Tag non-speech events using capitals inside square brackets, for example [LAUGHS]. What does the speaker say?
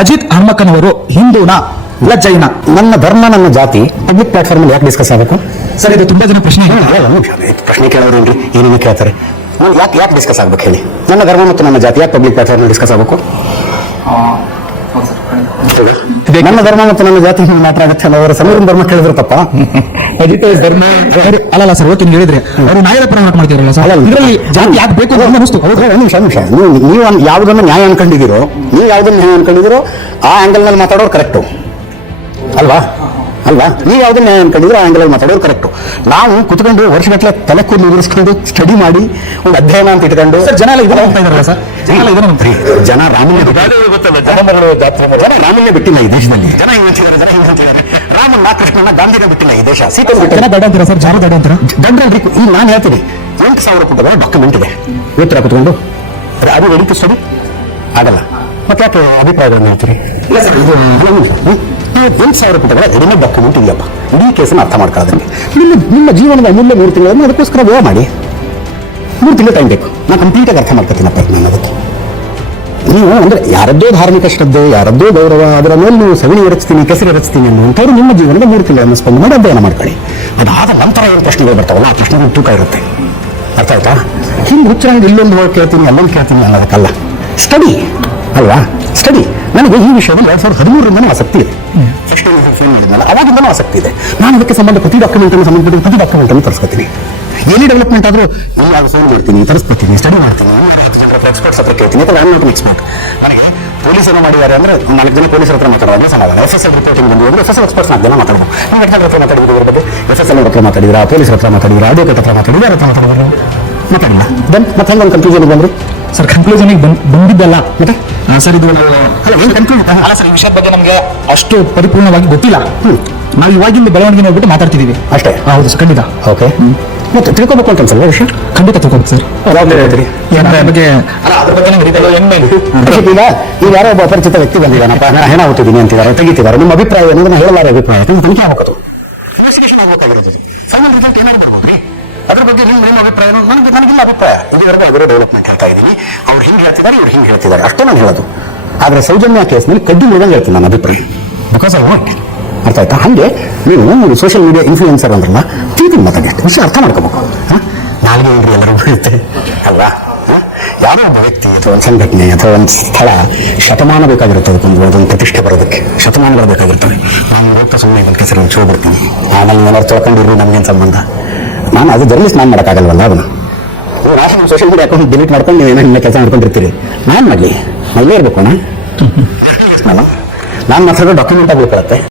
ಅಜಿತ್ ಹನುಮಕ್ಕನವರು ಹಿಂದೂನಾ ಇಲ್ಲ ಜೈನ ನನ್ನ ಧರ್ಮ ನನ್ನ ಜಾತಿ. ಪಬ್ಲಿಕ್ ಪ್ಲಾಟ್ಫಾರ್ಮ್ ಯಾಕೆ ಡಿಸ್ಕಸ್ ಆಗಬೇಕು? ಸರ್ ಇದು ತುಂಬಾ ಜನ ಪ್ರಶ್ನೆ. ಪ್ರಶ್ನೆ ಕೇಳೋರು ಏನೇನು ಕೇಳ್ತಾರೆ. ಯಾಕೆ ಯಾಕೆ ಡಿಸ್ಕಸ್ ಆಗ್ಬೇಕು ಹೇಳಿ? ನನ್ನ ಧರ್ಮ ಮತ್ತು ನನ್ನ ಜಾತಿ ಯಾಕೆ ಪಬ್ಲಿಕ್ ಪ್ಲಾಟ್ಫಾರ್ಮ್ ಡಿಸ್ಕಸ್ ಆಗಬೇಕು? ನನ್ನ ಧರ್ಮ ಮತ್ತು ನನ್ನ ಜಾತಿ ಆಗತ್ತೆ ಅವರ ಸಮೀರನ್ ಧರ್ಮ ಕೇಳಿದ್ರು ತಪ್ಪ ಧರ್ಮ ಅಲ್ಲ ಅಲ್ಲಲ್ಲ ಸರ್ ಓಕೆ ಹೇಳಿದ್ರೆ. ಅವರು ನ್ಯಾಯದ ಪ್ರಮಾಣ ಮಾಡ್ತಿರಲ್ಲ ಸರ್. ಇದರಲ್ಲಿ ಜಾತಿ ಯಾಕೆ ಬೇಕು ಅಂತ ಅನಿಸ್ತು ಹೌದು ಒಂದು ನಿಮಿಷ ನಿಮಿಷ. ನೀವು ನೀವು ಯಾವುದನ್ನು ನ್ಯಾಯ ಅನ್ಕೊಂಡಿದ್ದೀರೋ ನೀವು ಯಾವುದನ್ನು ನ್ಯಾಯ ಅನ್ಕೊಂಡಿದ್ದೀರೋ ಆ ಆಂಗಲ್ನಲ್ಲಿ ಮಾತಾಡೋರು ಕರೆಕ್ಟು ಅಲ್ವಾ? ಅಲ್ವಾ? ನೀವು ಯಾವುದನ್ನ ನ್ಯಾಯ ಅನ್ಕೊಂಡಿದ್ರೆ ಆಂಗ್ಲಲ್ಲಿ ಮಾತಾಡೋದು ಕರೆಕ್ಟು ನಾವು ಕುತ್ಕೊಂಡು ವರ್ಷಗಟ್ಟಲೆ ತಲೆ ಕೂದಲು ಉದುರಿಸ್ಕೊಂಡು ಸ್ಟಡಿ ಮಾಡಿ ಒಂದು ಅಧ್ಯಯನ ಅಂತ ಇಟ್ಕೊಂಡು. ಸರ್ ಜನ ಎಲ್ಲ ಇದನ್ನ ಹೋಗ್ತಾ ಇದಾರಲ್ಲ ಸರ್? ಜನ ಎಲ್ಲ ಇದನ್ನ ಜನ ರಾಮನ್ನೇ ಬಿಟ್ಟಿಲ್ಲ ಜನ ರಾಮನ್ನೇ ಬಿಟ್ಟಿಲ್ಲ ಈ ದೇಶದಲ್ಲಿ. ಜನ ಹಿಂಗ್ ಅಂತಿದ್ದಾರೆ ಜನ ಹಿಂಗ್ ಅಂತಿದ್ದಾರೆ. ರಾಮನ್ನ ಕೃಷ್ಣನ ಗಾಂಧಿನ ಬಿಟ್ಟಿಲ್ಲ ಈ ದೇಶ. ಸೀತೆ ಜನ ದಡ ಅಂತೀರಾ ಸರ್? ಜನ ದಡ್ಡ ಅಂತೀರಾ? ದಂಡ್ರಿ ಈಗ ನಾನು ಹೇಳ್ತೀನಿ. ಎಂಟು ಸಾವಿರ ಪುಟದ ಡಾಕ್ಯುಮೆಂಟ್ ಇದೆ. ಉತ್ತರ ಕುತ್ಕೊಂಡು. ಅದು- ಅದು ಸರಿ. ಸ್ಟಡಿ ಆಗಲ್ಲ. ಮತ್ತೆ ಯಾಕೆ ಅಭಿಪ್ರಾಯಗಳನ್ನು ಹೇಳ್ತೀರಿ? ಇದು ಎಂಟು ಸಾವಿರ ಪುಟಗಳ ಎರಡನೇ ಡಾಕ್ಯುಮೆಂಟ್ ಇದೆಯಪ್ಪ ಇಡೀ ಕೇಸನ್ನ ಅರ್ಥ ಮಾಡ್ಕೊಳ್ಳೋದಕ್ಕೆ ನಿಮ್ಮ ನಿಮ್ಮ ಜೀವನದ ಅಮೂಲ್ಯ ಮೂರು ತಿಂಗಳನ್ನು ಅದಕ್ಕೋಸ್ಕರ ವ್ಯಯ ಮಾಡಿ. ಮೂರು ತಿಂಗಳು ಟೈಮ್ ಬೇಕು. ನಾನು ಕಂಪ್ಲೀಟಾಗಿ ಅರ್ಥ ಮಾಡ್ಕೊತೀನಪ್ಪ ಪ್ರಯತ್ನ ಅದಕ್ಕೆ ನೀವು ಅಂದರೆ ಯಾರದ್ದೋ ಧಾರ್ಮಿಕ ಶ್ರದ್ಧೆ, ಯಾರದ್ದೋ ಗೌರವ ಅದರ ಮೇಲೆ ನೀವು ಸಗಣಿ ಎರಚ್ತೀನಿ, ಕೆಸರು ಎರಚ್ತೀನಿ ಅನ್ನುವಂಥವ್ರು ನಿಮ್ಮ ಜೀವನದ ಮೂರು ತಿಂಗಳನ್ನು ಸ್ಪಂದ ಮಾಡಿ ಅಧ್ಯಯನ ಮಾಡ್ಕೊಳ್ಳಿ. ಅದಾದ ನಂತರ ಏನು ಪ್ರಶ್ನೆಗಳು ಬರ್ತಾವಲ್ಲ, ಆ ಪ್ರಶ್ನೆಗಳು ತೂಕ ಇರುತ್ತೆ. ಅರ್ಥ ಆಯ್ತಾ? ಹಿಂಗೆ ಹುಚ್ಚರಂಗೆ ಇಲ್ಲೊಂದು ಹೋಗಿ ಕೇಳ್ತೀನಿ, ಅಲ್ಲೊಂದು ಕೇಳ್ತೀನಿ ಅನ್ನೋದಕ್ಕಲ್ಲ. ಸ್ಟಡಿ ಅಲ್ವಾ? ಸ್ಟಡಿ ನನಗೆ ಈ ವಿಷಯದಲ್ಲಿ ಎರಡ್ ಸಾವಿರದ ಹದಿಮೂರರಿಂದನೂ ಆಸಕ್ತಿ ಇದೆ. ಫಸ್ಟ್ ಫೋನ್ ಮಾಡಿದ್ನಲ್ಲ ಅವಾಗಿಂದನೂ ಆಸಕ್ತಿ ಇದೆ. ನಾನು ಅದಕ್ಕೆ ಸಂಬಂಧ ಪ್ರತಿ ಡಾಕ್ಯುಮೆಂಟ್ ಅನ್ನು ಸಂಬಂಧಪಟ್ಟ ಪ್ರತಿ ಡಾಕ್ಯುಮೆಂಟ್ ಅನ್ನು ತರಿಸ್ಕೊತೀನಿ. ಏನೇ ಡೆವಲಪ್ಮೆಂಟ್ ಆದರೂ ನಾನು ಅದು ಫೋನ್ ಮಾಡ್ತೀನಿ ತರಿಸ್ಕೊತೀನಿ ಸ್ಟಡಿ ಮಾಡ್ತೀನಿ. ಎಕ್ಸ್ಪರ್ಟ್ಸ್ ಹತ್ರ ಕೇಳ್ತೀನಿ ಅಥವಾ ನಾನು ಎಕ್ಸ್ಪರ್ಟ್ ನನಗೆ ಪೊಲೀಸರು ಮಾಡಿದ್ದಾರೆ ಅಂದ್ರೆ ನಾಲ್ಕು ಜನ ಪೊಲೀಸರ ಹತ್ರ ಮಾತಾಡೋದು ಸಮಾಧಾನ. ಎಸ್ ಎಸ್ ಎಲ್ ರಿಪೋರ್ಟಿಂಗ್ ಬಂದು ಅಂದ್ರೆ ಎಸ್ ಎಸ್ ಎಕ್ಸ್ಪರ್ಟ್ಸ್ ನಾಲ್ಕು ಜನ ಮಾತಾಡೋದು. ನಾವು ಎಷ್ಟು ಹತ್ರ ಮಾತಾಡಿದ್ರು ಇದ್ರ ಬಗ್ಗೆ ಎಸ್ ಎಸ್ ಎಲ್ ಹತ್ರ ಮಾತಾಡಿದ್ರ ಪೊಲೀಸರ ಹತ್ರ ಮಾತಾಡಿದ್ರ ಅಡ್ವೊಕೇಟ್ ಹತ್ರ ಮಾತಾಡಿದ್ರ ಹತ್ರ ಮಾತಾಡಿದ್ರು ಮಾತಾಡಿಲ್ಲ. ದೆನ್ ಮತ್ತೆ ಹೆಂಗೆ ಒಂದು ಕನ್ಫ್ಯೂಷನ್ ಬಂದ್ರಿ? ಸರ್ ಕನ್ಕ್ಲೂಷನ್ ಬಂದಿದ್ದಲ್ಲ ಸರ್ ಇದು ಅಲ್ಲ ಸರ್ ಈ ವಿಷಯದ ಬಗ್ಗೆ ನಮಗೆ ಅಷ್ಟು ಪರಿಪೂರ್ಣವಾಗಿ ಗೊತ್ತಿಲ್ಲ. ನಾವು ಇವಾಗಿಂದ ಬೆಳವಣಿಗೆ ನೋಡ್ಬಿಟ್ಟು ಮಾತಾಡ್ತಿದೀವಿ. ಅಷ್ಟೇ? ಹೌದು ಸರ್ ಖಂಡಿತ. ಓಕೆ. ಮತ್ತೆ ತಿಳ್ಕೊಬೇಕು ಅಂತ ಸರ್ ವಿಷಯ? ಖಂಡಿತ ತಿಳ್ಕೊಬೇಕು ಸರ್. ಬಗ್ಗೆ ಅದ್ರ ಬಗ್ಗೆ ನಂಗೆ ಹಿಡಿದಲ್ಲ ಈಗ ಈಗ ಯಾರೋ ಒಬ್ಬ ಅಪರಿಚಿತ ವ್ಯಕ್ತಿ ಬಂದಿದ್ದಾನಪ್ಪ ನಾನು ಹೆಣ ಹೋಗ್ತಿದ್ದೀನಿ ಅಂತಿದ್ದಾರೆ ತೆಗಿತಿದ್ದಾರೆ ನಿಮ್ಮ ಅಭಿಪ್ರಾಯ ಏನು? ಅದನ್ನ ಹೇಳಲಾರ ಅಭಿಪ್ರಾಯ ತನಿಖೆ ಇನ್ವೆಸ್ಟಿಗೇಷನ್ ಆಗಬೇಕಾಗಿರೋದು ಫೈನಲ್ ರಿಸಲ್ಟ್ ಏನಾದ್ರು ಬರ್ಬೋದು? ಅದ್ರ ಬಗ್ಗೆ ನಿಮ್ಮ ನಿಮ್ಮ ಅಭಿಪ್ರಾಯ ನನಗೆ ನನಗೆ ನನಗಿಲ್ಲ ಅಭಿಪ್ರಾಯ. ಇದುವರೆಗೆ ಇವರೇ ಡೆವಲಪ್ಮೆಂಟ್ ಹೇಳ್ತಾ ಇದ್ದೀನಿ. ಅವ್ರು ಹಿಂಗೆ ಹೇಳ್ತಿದ್ದಾರೆ ಇವ್ರು ಹಿಂಗೆ ಹೇಳ್ತಿದ್ದಾರೆ. ಅಷ್ಟೇ ನಾನು ಹೇಳೋದು. ಆದ್ರೆ ಸೌಜನ್ಯ ಕೇಸ್ನಲ್ಲಿ ಕಡ್ಡಿ ಮುರಿದಂಗೆ ಹೇಳ್ತೀನಿ ನನ್ನ ಅಭಿಪ್ರಾಯ. ಬಿಕಾಸ್ ಐ ವಾಂಟ್ ಅರ್ಥ ಆಯ್ತಾ? ಹಾಗೆ ನೀವು ಸೋಷಿಯಲ್ ಮೀಡಿಯಾ ಇನ್ಫ್ಲೂಯೆನ್ಸರ್ ಅಂದ್ರಲ್ಲ ತಿಳ್ಕೊಂಡು ಮಾತಾಡಿ ಅಷ್ಟೇ. ವಿಷಯ ಅರ್ಥ ಮಾಡ್ಕೋಬೇಕು. ನಾಲ್ಗೆ ಏನ್ರಿ ಎಲ್ಲರೂ ಬೀಳುತ್ತೆ ಅಲ್ವಾ? ಯಾರೋ ಯಾವುದೋ ಒಬ್ಬ ವ್ಯಕ್ತಿ ಅಥವಾ ಒಂದು ಸಂಘಟನೆ ಅಥವಾ ಒಂದು ಸ್ಥಳ ಶತಮಾನ ಬೇಕಾಗಿರುತ್ತೆ ಅದಕ್ಕೊಂದು ಅದೊಂದು ಪ್ರತಿಷ್ಠೆ ಬರೋದಕ್ಕೆ. ಶತಮಾನ ಬರಬೇಕಾಗಿರ್ತದೆ ನಾನು ಹೋಗ್ತಾ ಸುಮ್ಮನೆ ಇದನ್ನು ಕೆಸರು ಹೋಗ್ಬಿಡ್ತೀನಿ ಆಮೇಲೆ ಏನಾದ್ರು ತೊಳ್ಕೊಂಡಿರು ನಮಗೇನು ಸಂಬಂಧ? ನಾನು ಅದು ಜರ್ನಲಿಸ್ಟ್ ನಾನು ಮಾಡೋಕ್ಕಾಗಲ್ವಲ್ಲ ಅದನ್ನು ನೀವು social social media account delete ಮಾಡ್ಕೊಂಡು ನೀವೇನೋ ನಿಮ್ಮ ಕೆಲಸ ಮಾಡ್ಕೊಂಡಿರ್ತೀರಿ. ನಾನು ಮಾಡಲಿ. ಅಲ್ಲೇ ಇಲ್ಲೇ ಇರಬೇಕು ಅಣ್ಣ. [LAUGHS] ನಾನು ಮಾತ್ರ ಡಾಕ್ಯುಮೆಂಟ್ ಆಗಬೇಕಾಗತ್ತೆ